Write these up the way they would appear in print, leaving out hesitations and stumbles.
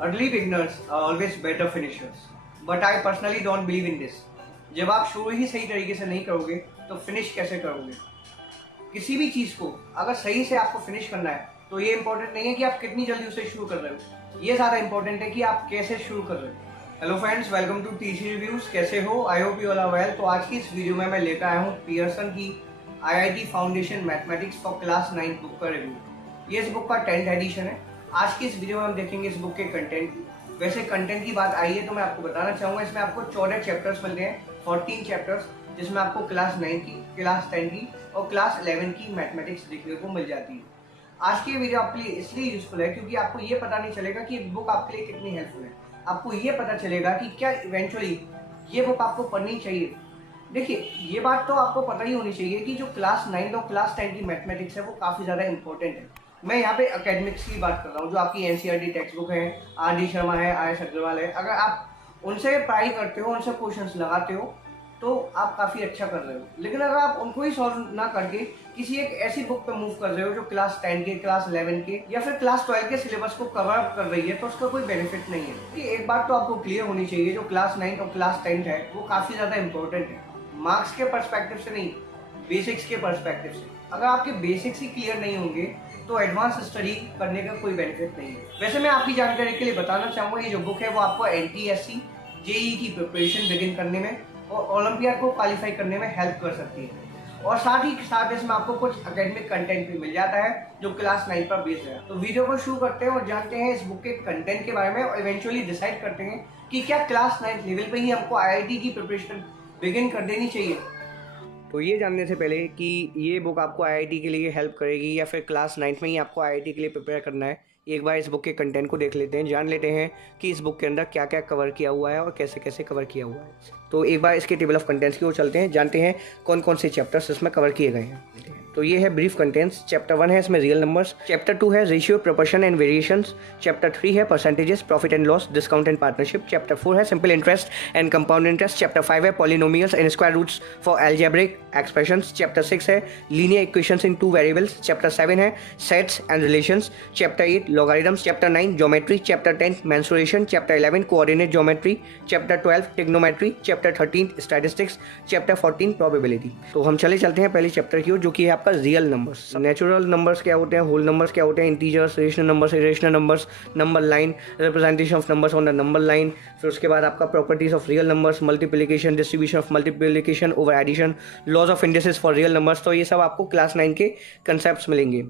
Early beginners are always better finishers, but I personally don't believe in this. जब आप शुरू ही सही तरीके से नहीं करोगे तो फिनिश कैसे करोगे? किसी भी चीज़ को अगर सही से आपको फिनिश करना है तो ये इंपॉर्टेंट नहीं है कि आप कितनी जल्दी उसे शुरू कर रहे हो, ये ज़्यादा इंपॉर्टेंट है कि आप कैसे शुरू कर रहे हो। Hello friends, welcome to TC reviews. कैसे हो? I hope you all are well. तो आज की इस वीडियो में मैं लेकर आया हूँ पियर्सन की IIT foundation mathematics for class 9 book का रिव्यू। ये इस बुक का 10th एडिशन है। आज की इस वीडियो में हम देखेंगे इस बुक के कंटेंट की। वैसे कंटेंट की बात आई है तो मैं आपको बताना चाहूँगा, इसमें आपको 14 चैप्टर्स मिलते हैं, 14 चैप्टर्स, जिसमें आपको क्लास 9 की, क्लास 10 की और क्लास 11 की मैथमेटिक्स देखने को मिल जाती है। आज की वीडियो आपके लिए इसलिए यूजफुल है क्योंकि आपको ये पता नहीं चलेगा कि बुक आपके लिए कितनी हेल्पफुल है। आपको ये पता चलेगा कि क्या इवेंचुअली ये बुक आपको पढ़नी चाहिए। देखिए, ये बात तो आपको पता ही होनी चाहिए कि जो क्लास 9 और क्लास 10 की मैथमेटिक्स है वो काफ़ी ज़्यादा इंपॉर्टेंट है। मैं यहाँ पे एकेडमिक्स की बात कर रहा हूँ, जो आपकी एनसीईआरटी टेक्स्ट बुक है, आर डी शर्मा है, आर.एस. अग्रवाल है। अगर आप उनसे ट्राई करते हो, उनसे क्वेश्चंस लगाते हो तो आप काफ़ी अच्छा कर रहे हो। लेकिन अगर आप उनको ही सॉल्व ना करके किसी एक ऐसी बुक पे मूव कर रहे हो जो क्लास 10 के, क्लास 11 के या फिर क्लास 12 के सिलेबस को कवर अप कर रही है, तो उसका कोई बेनिफिट नहीं है। कि एक बात तो आपको क्लियर होनी चाहिए, जो क्लास 9 और क्लास 10 है वो काफ़ी ज़्यादा इंपॉर्टेंट है। मार्क्स के पर्सपेक्टिव से नहीं, बेसिक्स के पर्सपेक्टिव से। अगर आपके बेसिक्स ही क्लियर नहीं होंगे तो एडवांस स्टडी करने का कोई बेनिफिट नहीं है। वैसे मैं आपकी जानकारी के लिए बताना चाहूँगा, ये जो बुक है वो आपको एनटीएससी जेईई की प्रिपरेशन बिगिन करने में और ओलंपियाड को क्वालिफाई करने में हेल्प कर सकती है। और साथ ही साथ इसमें आपको कुछ एकेडमिक कंटेंट भी मिल जाता है जो क्लास 9 पर बेस्ड है। तो वीडियो को शुरू करते हैं और जानते हैं इस बुक के कंटेंट के बारे में और इवेंचुअली डिसाइड करते हैं कि क्या क्लास 9 लेवल पे ही हमको आईआईटी की प्रिपरेशन बिगिन कर देनी चाहिए। तो ये जानने से पहले कि ये बुक आपको आईआईटी के लिए हेल्प करेगी या फिर क्लास 9 में ही आपको आईआईटी के लिए प्रिपेयर करना है, एक बार इस बुक के कंटेंट को देख लेते हैं, जान लेते हैं कि इस बुक के अंदर क्या क्या कवर किया हुआ है और कैसे कैसे कवर किया हुआ है। तो एक बार इसके टेबल ऑफ कंटेंट्स की ओर चलते हैं, जानते हैं कौन कौन से चैप्टर्स इसमें कवर किए गए हैं। तो ये है ब्रीफ कंटेंट्स। चैप्टर 1 है इसमें रियल नंबर्स, चैप्टर 2 है ratio, proportion and variations, chapter 3 है percentages, profit and loss, discount and partnership, chapter 4 है simple interest and compound interest, chapter 5 है polynomials and square roots for algebraic expressions, chapter 6 है linear equations in 2 variables, chapter 7 है sets and relations, chapter 8 logarithms, chapter 9 geometry, chapter 10 mensuration, chapter 11 coordinate geometry, chapter 12 trigonometry, chapter 13 statistics, chapter 14 probability. तो हम चलते हैं पहले chapter की ओर, जो कि है आपका रियल नंबर्स। नेचुरल नंबर्स क्या होते हैं, होल नंबर्स क्या होते हैं, integers, rational numbers, irrational numbers, number line, representation of numbers on the number line, फिर उसके बाद आपका properties of real numbers, multiplication, distribution of multiplication over addition, laws of indices for real numbers. तो ये सब आपको क्लास 9 के concepts मिलेंगे।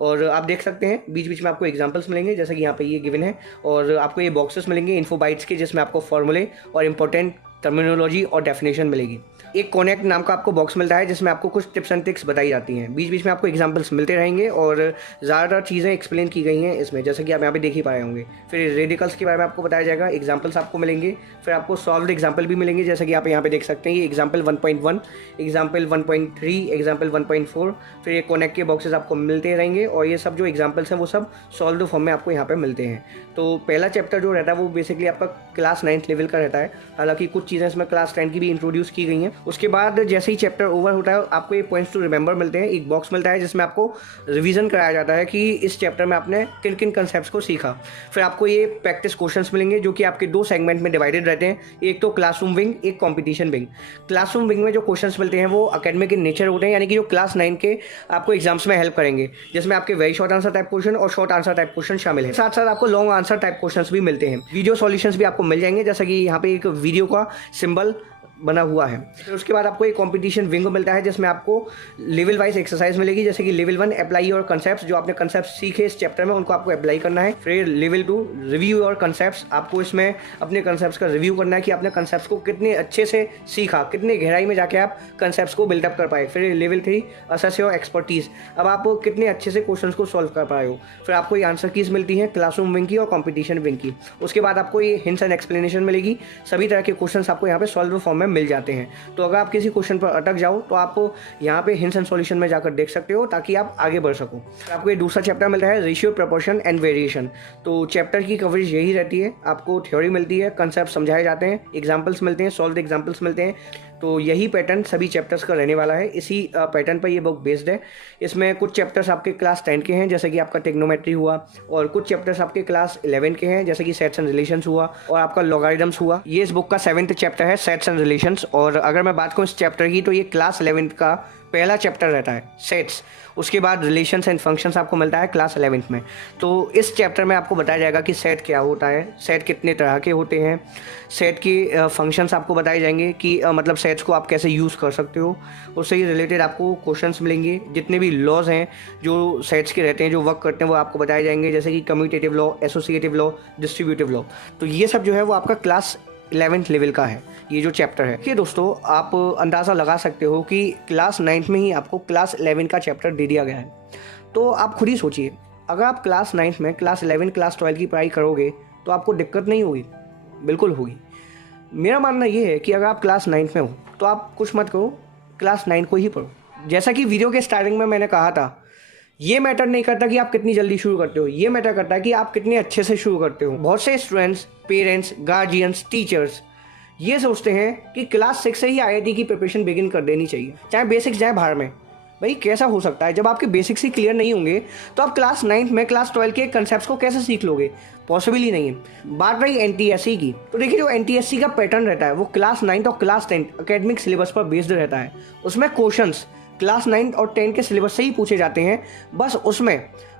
और आप देख सकते हैं बीच बीच में आपको एग्जांपल्स मिलेंगे, जैसे कि यहाँ पे ये गिवन है, और आपको ये बॉक्सेस मिलेंगे इन्फो बाइट्स के, जिसमें आपको फॉर्मूले और इंपॉर्टेंट टर्मिनोलॉजी और डेफिनेशन मिलेगी। एक कॉनेक्ट नाम का आपको बॉक्स मिलता है जिसमें आपको कुछ टिप्स एंड ट्रिक्स बताई जाती हैं। बीच बीच में आपको एग्जांपल्स मिलते रहेंगे और ज़्यादातर चीज़ें एक्सप्लेन की गई हैं इसमें, जैसे कि आप यहाँ पे देख ही पाए होंगे। फिर रेडिकल्स के बारे में आपको बताया जाएगा, एग्जांपल्स आपको मिलेंगे, फिर आपको सॉल्व्ड एग्जांपल भी मिलेंगे, जैसे कि आप यहाँ पे देख सकते हैं, ये एग्जांपल 1.1, एग्जांपल 1.3, एग्जांपल 1.4। फिर ये कॉनेक्ट के बॉक्सेस आपको मिलते रहेंगे और ये सब जो एग्जाम्पल्स हैं वो सब सॉल्व फॉर्म में आपको यहाँ पर मिलते हैं। तो पहला चैप्टर जो रहता है वो बेसिकली आपका क्लास 9 लेवल का रहता है, हालांकि कुछ चीज़ें इसमें क्लास 10 की भी इंट्रोड्यूस की गई हैं। उसके बाद जैसे ही चैप्टर ओवर होता है आपको ये पॉइंट्स टू रिमेंबर मिलते हैं, एक बॉक्स मिलता है जिसमें आपको रिवीजन कराया जाता है कि इस चैप्टर में आपने किन किन कंसेप्ट्स को सीखा। फिर आपको ये प्रैक्टिस क्वेश्चंस मिलेंगे जो कि आपके 2 सेगमेंट में डिवाइडेड रहते हैं, एक तो क्लासरूम विंग, एक कॉम्पिटिशन विंग। क्लासरूम विंग में जो क्वेश्चंस मिलते हैं वो एकेडमिक इन नेचर होते हैं, यानी कि जो क्लास 9 के आपको एग्जाम्स में हेल्प करेंगे, जिसमें आपके very short answer type question और शॉर्ट आंसर टाइप क्वेश्चन शामिल है। साथ साथ आपको लॉन्ग आंसर टाइप क्वेश्चन भी मिलते हैं। वीडियो सॉल्यूशंस भी आपको मिल जाएंगे, जैसा कि यहाँ पे एक वीडियो का सिंबल बना हुआ है। फिर उसके बाद आपको एक कंपटीशन विंग मिलता है जिसमें आपको लेवल वाइज एक्सरसाइज मिलेगी, जैसे कि लेवल 1 अप्लाई और कंसेप्ट्स, जो आपने कंसेप्ट सीखे इस चैप्टर में उनको आपको अप्लाई करना है। फिर लेवल 2 रिव्यू और कंसेप्ट्स, आपको इसमें अपने कंसेप्ट्स का रिव्यू करना है कि आपने कंसेप्ट्स को कितने अच्छे से सीखा, कितने गहराई में जाके आप कंसेप्ट्स को बिल्डअप कर पाए। फिर लेवल 3 असेस योर एक्सपर्टीज, अब आप कितने अच्छे से क्वेश्चन को सॉल्व कर पाए हो। फिर आपको ये आंसर कीज मिलती है क्लासरूम विंग की और कॉम्पिटिशन विंग की। उसके बाद आपको ये हिंट्स एंड एक्सप्लेनेशन मिलेगी, सभी तरह के क्वेश्चन आपको यहाँ पे सॉल्व फॉर्म में मिल जाते हैं। तो अगर आप किसी क्वेश्चन पर अटक जाओ तो आप यहाँ पे हिंट्स एंड सॉल्यूशन में जाकर देख सकते हो ताकि आप आगे बढ़ सको। आपको ये दूसरा चैप्टर मिलता है रेशियो, प्रोपोर्शन एंड वेरिएशन। तो चैप्टर की कवरेज यही रहती है, आपको थ्योरी मिलती है, कंसेप्ट समझाए जाते हैं, एग्जाम्पल्स मिलते हैं, सॉल्व एग्जाम्पल्स मिलते हैं। तो यही पैटर्न सभी चैप्टर्स का रहने वाला है, इसी पैटर्न पर ये बुक बेस्ड है। इसमें कुछ चैप्टर्स आपके क्लास 10 के हैं जैसे कि आपका टेक्नोमेट्री हुआ, और कुछ चैप्टर्स आपके क्लास 11 के हैं जैसे कि सेट्स एंड रिलेशंस हुआ और आपका लॉगरिथम्स हुआ। ये इस बुक का 7th चैप्टर है, सेट्स एंड रिलेशंस। और अगर मैं बात करूँ इस चैप्टर की तो ये क्लास 11th का पहला चैप्टर रहता है, सेट्स। उसके बाद रिलेशंस एंड फंक्शंस आपको मिलता है क्लास 11th में। तो इस चैप्टर में आपको बताया जाएगा कि सेट क्या होता है, सेट कितने तरह के होते हैं, सेट के फंक्शंस आपको बताए जाएंगे कि मतलब सेट्स को आप कैसे यूज़ कर सकते हो। उससे ही रिलेटेड आपको क्वेश्चंस मिलेंगे, जितने भी लॉज हैं जो सेट्स के रहते हैं, जो वर्क करते हैं, वो आपको बताए जाएंगे, जैसे कि commutative law, associative law, distributive law. तो ये सब जो है वो आपका क्लास 11th लेवल का है ये जो चैप्टर है। कि दोस्तों आप अंदाज़ा लगा सकते हो कि क्लास 9th में ही आपको क्लास 11 का चैप्टर दे दिया गया है। तो आप खुद ही सोचिए, अगर आप क्लास 9th में क्लास 11 क्लास 12 की पढ़ाई करोगे तो आपको दिक्कत नहीं होगी? बिल्कुल होगी। मेरा मानना ये है कि अगर आप क्लास 9th में हो तो आप कुछ मत करो, क्लास 9 को ही पढ़ो। जैसा कि वीडियो के स्टार्टिंग में मैंने कहा था, ये मैटर नहीं करता कि आप कितनी जल्दी शुरू करते हो, ये मैटर करता है कि आप कितने अच्छे से शुरू करते हो। बहुत से स्टूडेंट्स, पेरेंट्स, गार्जियंस, टीचर्स ये सोचते हैं कि क्लास 6 से ही आईआईटी की प्रिपरेशन बिगिन कर देनी चाहिए, चाहे बेसिक्स जाए बाहर में। भाई कैसा हो सकता है? जब आपके बेसिक्स ही क्लियर नहीं होंगे तो आप क्लास 9th में क्लास 12 के कंसेप्ट्स को कैसे सीख लोगे? पॉसिबल ही नहीं है। बात रही एनटीएससी की, तो देखिए जो एनटीएससी का पैटर्न रहता है वो क्लास 9th और क्लास 10 एकेडमिक सिलेबस पर बेस्ड रहता है। उसमें क्वेश्चंस क्लास 9 और 10 के सिलेबस से ही पूछे जाते हैं। बस उसमें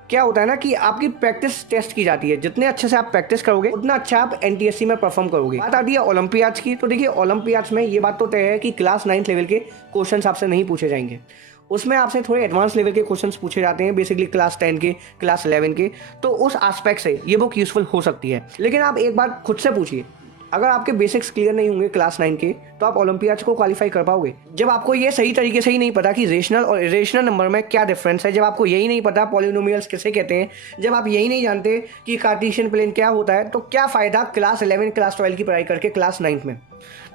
क्या होता है ना कि आपकी प्रैक्टिस टेस्ट की जाती है। जितने अच्छे से आप प्रैक्टिस करोगे उतना अच्छा आप एनटीएससी में परफॉर्म करोगे। बात आती है ओलंपियाड्स की, तो देखिए ओलंपियाड्स में ये बात तो तय है कि क्लास 9 लेवल के क्वेश्चंस आपसे नहीं पूछे जाएंगे। उसमें आपसे थोड़े एडवांस लेवल के क्वेश्चंस पूछे जाते हैं, बेसिकली क्लास 10 के, क्लास 11 के। तो उस एस्पेक्ट से ये बुक यूजफुल हो सकती है। लेकिन आप एक बार खुद से पूछिए, अगर आपके बेसिक्स क्लियर नहीं होंगे क्लास 9 के तो आप ओलंपियाड्स को क्वालिफाई कर पाओगे? जब आपको ये सही तरीके से ही नहीं पता कि रेशनल और इरेशनल नंबर में क्या डिफरेंस है, जब आपको यही नहीं पता पॉलिनोमियल्स किसे कहते हैं, जब आप यही नहीं जानते कि कार्टेशियन प्लेन क्या होता है, तो क्या फ़ायदा क्लास 11 क्लास 12 की पढ़ाई करके क्लास 9 में?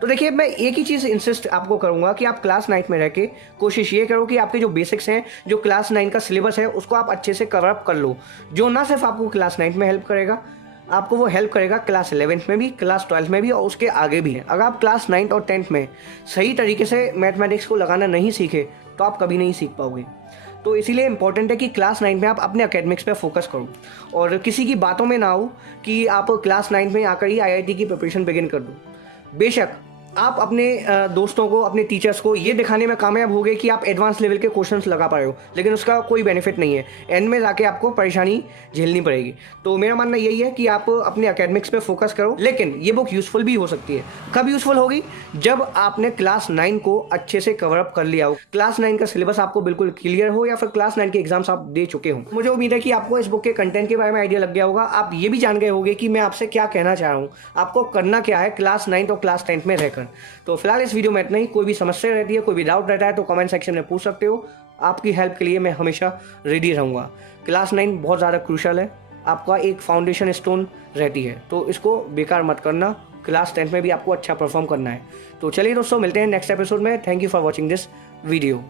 तो देखिए मैं एक ही चीज़ इंसिस्ट आपको करूंगा कि आप क्लास 9 में रह के कोशिश ये करो कि आपके जो बेसिक्स हैं, जो क्लास 9 का सिलेबस है, उसको आप अच्छे से कवर अप कर लो। जो ना सिर्फ आपको क्लास 9 में हेल्प करेगा, आपको वो हेल्प करेगा क्लास 11th में भी, क्लास 12 में भी और उसके आगे भी है। अगर आप क्लास 9 और 10th में सही तरीके से मैथमेटिक्स को लगाना नहीं सीखे तो आप कभी नहीं सीख पाओगे। तो इसीलिए इंपॉर्टेंट है कि क्लास 9 में आप अपने एकेडमिक्स पे फोकस करो और किसी की बातों में ना हो कि आप क्लास 9 में आकर ही आईआईटी की प्रिपरेशन बिगिन कर दो। बेशक आप अपने दोस्तों को, अपने टीचर्स को ये दिखाने में कामयाब हो गए कि आप एडवांस लेवल के क्वेश्चंस लगा पाए हो, लेकिन उसका कोई बेनिफिट नहीं है। एंड में जाके आपको परेशानी झेलनी पड़ेगी। तो मेरा मानना यही है कि आप अपने एकेडमिक्स पे फोकस करो। लेकिन ये बुक यूजफुल भी हो सकती है। कब यूजफुल होगी? जब आपने क्लास 9 को अच्छे से कवर अप कर लिया हो, क्लास 9 का सिलेबस आपको बिल्कुल क्लियर हो, या फिर क्लास 9 के एग्जाम्स आप दे चुके हो। मुझे उम्मीद है कि आपको इस बुक के कंटेंट के बारे में आइडिया लग गया होगा। आप ये भी जान गए होंगे कि मैं आपसे क्या कहना चाह रहा हूँ, आपको करना क्या है क्लास 9 और क्लास 10 में रहकर। तो फिलहाल इस वीडियो में इतना ही। कोई भी समस्या रहती है, कोई भी डाउट रहता है तो कमेंट सेक्शन में पूछ सकते हो। आपकी हेल्प के लिए मैं हमेशा रेडी रहूँगा। क्लास 9 बहुत ज़्यादा क्रूशल है, आपका एक फाउंडेशन स्टोन रहती है, तो इसको बेकार मत करना। क्लास 10 में भी आपको अच्छा परफॉर्म करना है। तो चलिए दोस्तों, मिलते हैं नेक्स्ट एपिसोड में। Thank you for watching this video.